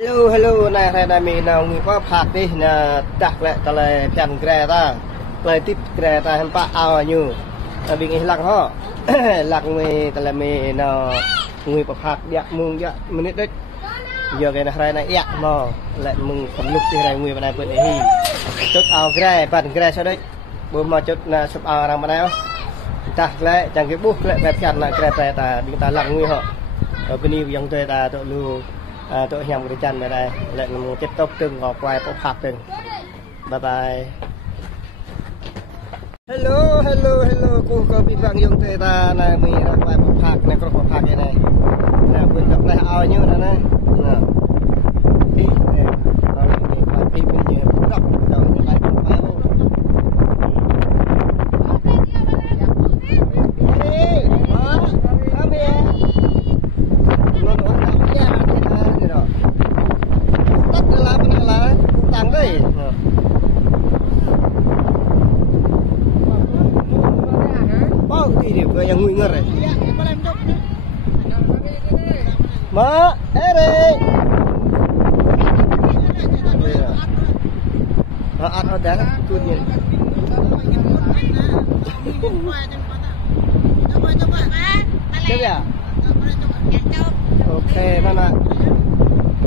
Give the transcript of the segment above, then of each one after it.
Hello hello này này mình nào người có phạt đi là đặt lại tao lại phèn kè ta lại tiếp kè ta hem pa ao như là bình lặng ho lặng mình tao lại mình nào người có phạt đẹp mông đẹp mình đấy giờ cái này này đẹp mà lại mông cầm lúc cái này người bên này bên này chốt ao kè bàn kè sau đấy bữa mà chốt là sập ao làm bên này đặt lại chẳng cái bút lại đẹp phèn lại kè ta bình ta lặng người họ ở bên này giống tôi ta tụi lưu tôi nhầm cái chân này đây lại một cái tóc từng ngọc quay có phạt từng bye bye hello hello hello cô có bị vang dùng thế ta này mình đã quay có phạt này có phạt cái này là bên đọc này ao như thế này đi này đó là cái quay phim bên như đọc đầu như này không phải không yang nguy ngờ mà ê đây ăn ở đá tuôn nhìn ok nó nè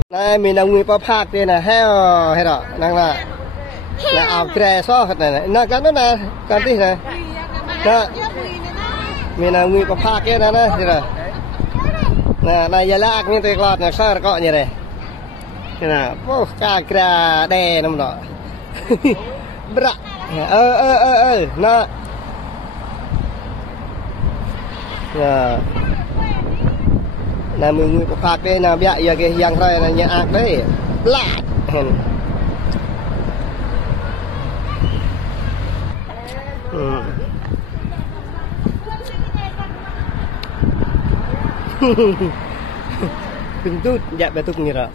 này mình là người phạt đây nè heo hay đó đang là ảo kè so thật này nó cái đó nè cái gì này đó mình là người có phạt cái đó nè thì là nè này giờ lạc như thế lọt này sao có như này thế nào ô cá kra đè nằm đó bra nó là mình người có phạt cái nào bây giờ cái giang rồi là nhà ác đấy lạ Bintut ya betul ngira.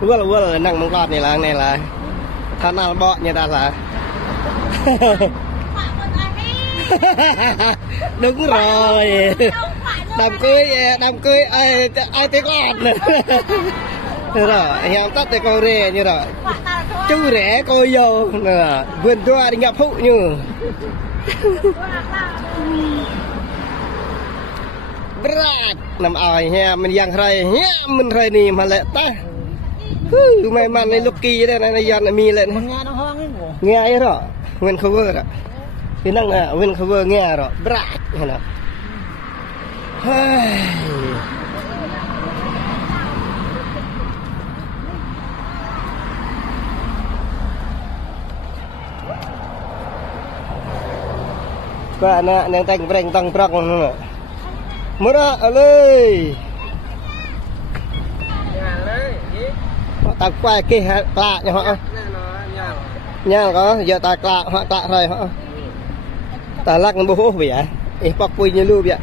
Vừa là năng mong lọt này là thằng nào bọ như ta là đúng rồi đám cưới ai tới con rồi em tắt tới con rể như rồi chú rể cô dâu vườn toa đi nhập phụ như brat nằm ỏi ha mình giang rầy ha mình rầy nì mà lệ ta may mắn này lúc kỳ đây này giờ này mi lên nghe ấy rồi nguyên cover rồi thì năng là nguyên cover nghe rồi brat hay là và nè neng tanh breng tang prong nữa mới đó ở đây ta quay kia lạ cho họ nha có giờ ta lạ họ lạ rồi họ ta lắc nó bố vậy ấy bọc quỳ như lưu vậy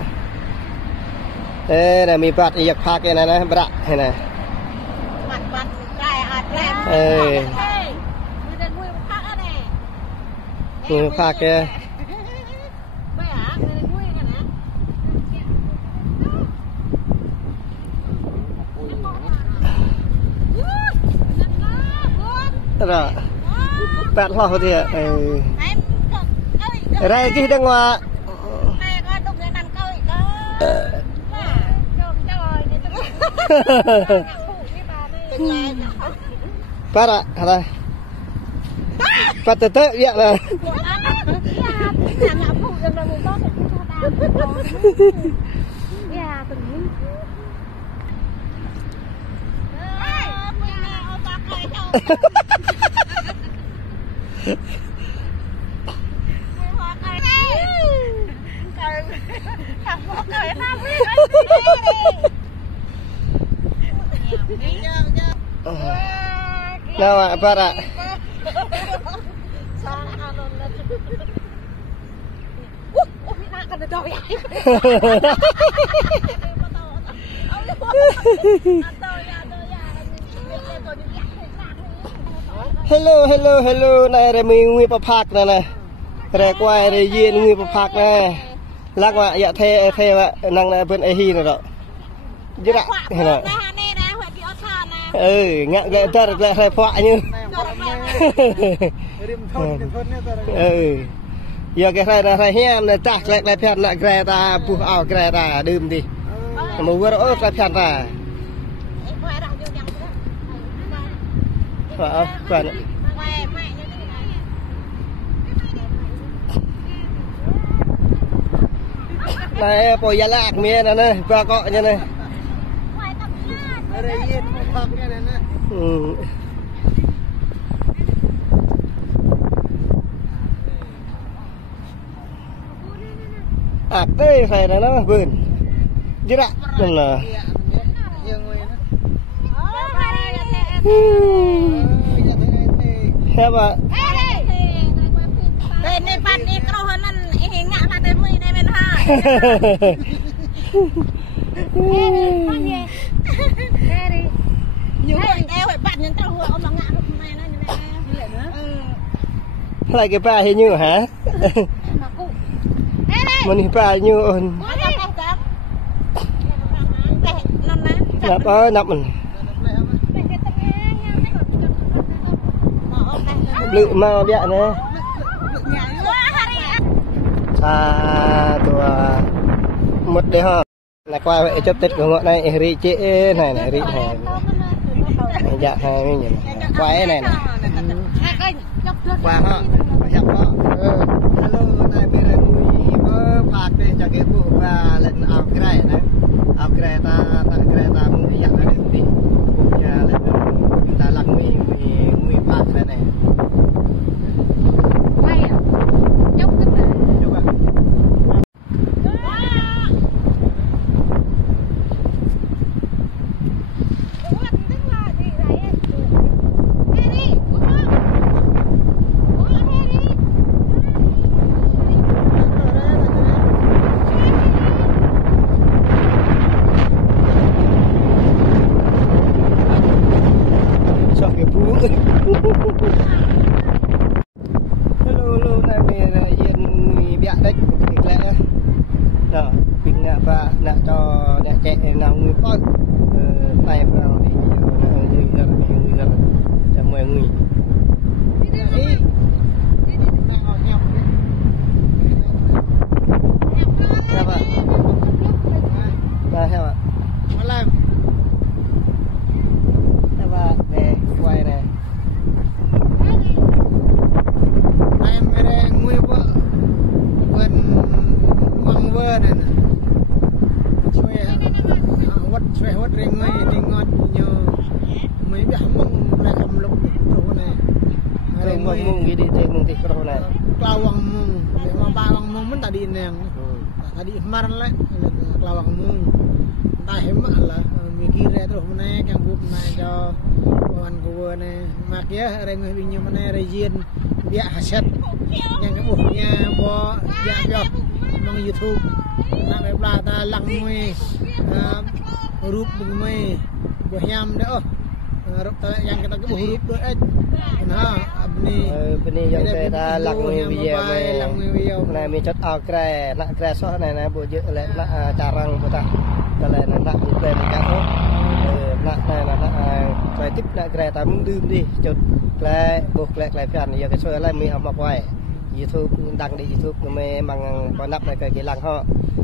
đây là mi bát giặc phá cái này này bạ này này người phá cái rồi bạn lo thì đây cái đang qua phát ạ đây phát tới tới vậy là nào ạ phát ạ hello này là mình nguy bắp phạc này này rồi quay rồi yên nguy bắp phạc này lắc mà dạ thề vậy năng là bên hi rồi đó dứt ạ này ngã gậy ta được lại phạ như giờ cái này là hem này tạc lại phèn lại gậy ta buộc ảo gậy ta đơm đi mà vừa đó lại phèn ta phải này bồi giá lạc mía này qua cọ như này đây phải là nó vườn chứ ạ nên là theo bà đây này bạn đi câu hơn anh hình ngã mà tới 10 này bên ha nhiều người đeo phải bạn nhân tao hùa ông mà ngã được này nó như này lại cái ba hình như hả mình ba như nắp ơi nắp mình lự mà bẹ nè tua một đấy ha là qua vậy chấp tết của ngọn này ri chế này ri này dạ hai mấy nhỉ quái này nè qua ha chặt ha hello này bây giờ có phạt đi cho cái vụ và lên ao cái này ao cái ta muốn dặn là được đi nhà lên ta lặng mi phạt cái này hello này về yên người bịa đấy thì lẽ đó bình nè và nè cho nè chạy nào người con tay vào thì người ra cho mọi người ra theo ạ làm và để quay này nguyên vợ vườn măng vơ này chơi hót riêng mấy đi ngon nhiều mấy bé măng này không lục đồ này riêng măng gì đi riêng măng thì cái này kelawang mung mà ba wang mung mình tadi neng tadi kemarin lah kelawang mung entah hemat lah mikirnya terus menaik yang buat naik cho kawan gue nih maknya rengoh bingung mana rejin dia hasil yang kebuhnya bo ya mang YouTube nak bela ta lang mui rup mui buah nyam dah rup yang kita kebuh rup dah nah abni yang kita lang mui video này mình chốt ao kre nak kre so này này bộ dự lại nak carang kita lại là nak kre cả thôi nak này là nak phải tiếp nak kre ta muốn đơm đi chốt lại buộc lại phải giờ cái số lại mình học quay YouTube đăng đi YouTube mình bằng con nắp này cái lăng họ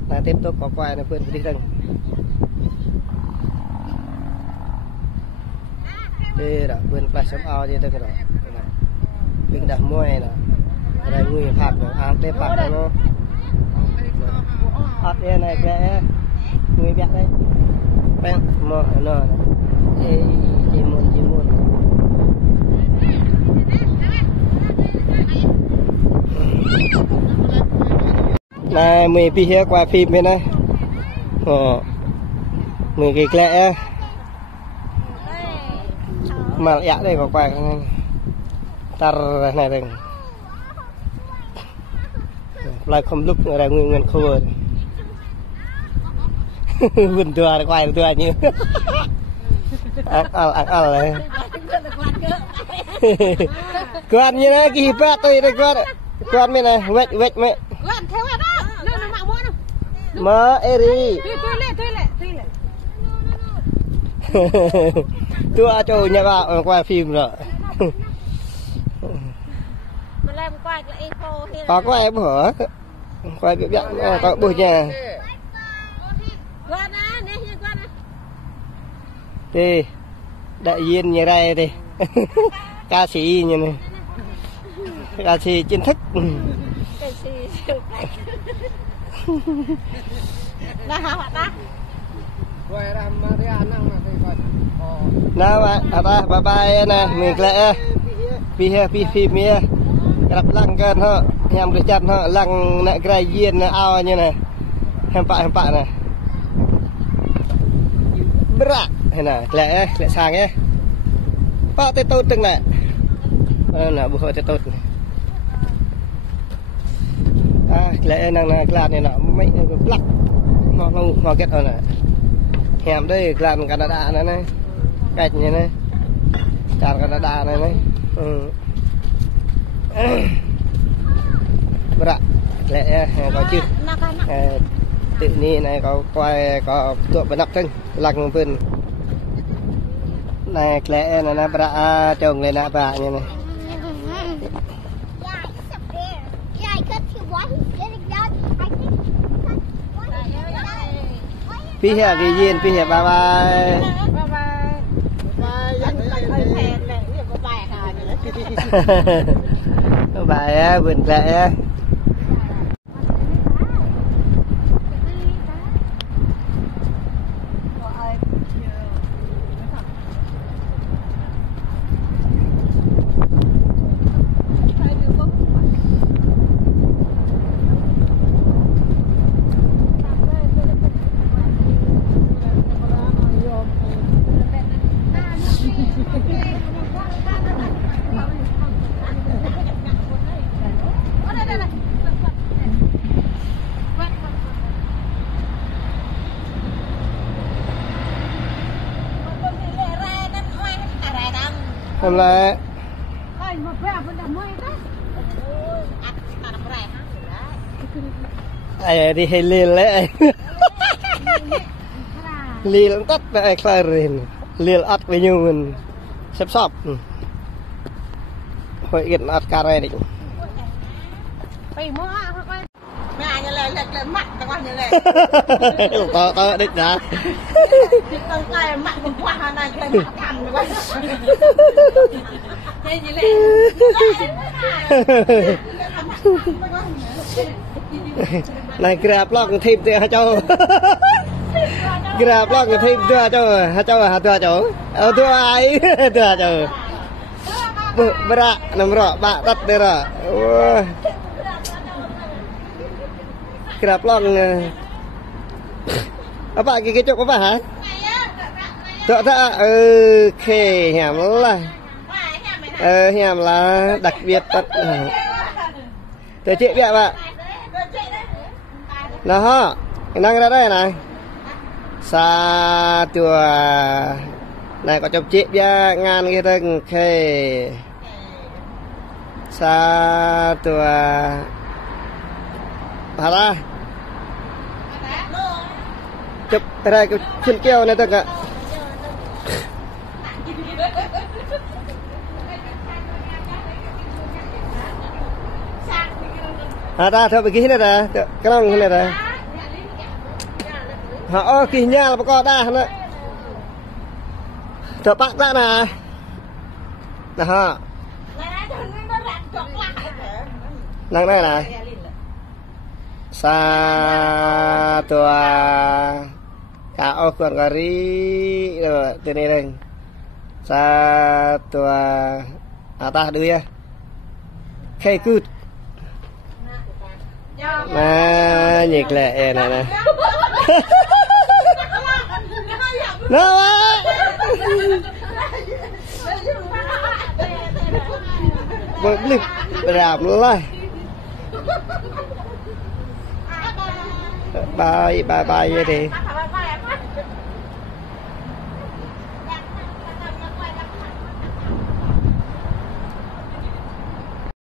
là tiếp tục có quay nó quên đi rừng đây là quên flash sống ao gì đây cái đó đừng đặt mua này là đây người phạt rồi ăn đây phạt nó phạt đây này cái người biết đấy bèn mò nó chỉ muốn này mình đi here qua phim bên này mình cái lẹ mà dạ đây có quay tar này đây lại không lúc là nguyên khô vườn tua quay tua như ăn này quan như này kì bát tôi đây quan bên này vết mẹ mơ eri tua cho nhà vào quay phim rồi có quay bữa quay biểu diễn có buổi nhà thì đại diện như đây thì ca sĩ như này ca sĩ chính thức nào bye bye nè mình lại phi mía gặp lăng cơn họ em được chặt họ lăng nè cái diện ao như này em bạ này bra này lại sang ấy bạ tê tốt từng này là bữa tê tốt lại năng này làm này nó mấy lắc nó kết rồi này em đây làm Canada này này cách như này tràn Canada này này bra lại có chứ tự nhiên này có quay có tụi bên nắp thân lăng bên này lẽ này nó bra chồng này nè bà như này phi hè cái gì phi hè bye bye bài bình lệ hôm nay ai đi hay liền lấy liền tắt ai khai liền liền ắt với nhau mình sắp hội hiện ắt cà rai định to đích đã này grab log thêm từ hai châu grab log thêm từ hai châu từ ai từ hai châu berak nomor bak tat dera grab log apa cái chỗ có phải hả chỗ ta ok hẻm là đặc biệt tất để chị biết bạn là ho năng ra đây này sa chùa này có chụp chị bia ngan kia thôi ok sa chùa hả ta chụp đây cái chân keo này thôi cả ta thôi begini dah, kerang ini dah. Oh kinyal pokok dah nak. Cepat tak nah. Nah ha. Nang đây này. Satu kau kuat kari, từ đây đây. Satu atas dulu ya. Okay good. Mà nhiệt lệ này nè nó bực lip làm lại bye bye bye vậy thì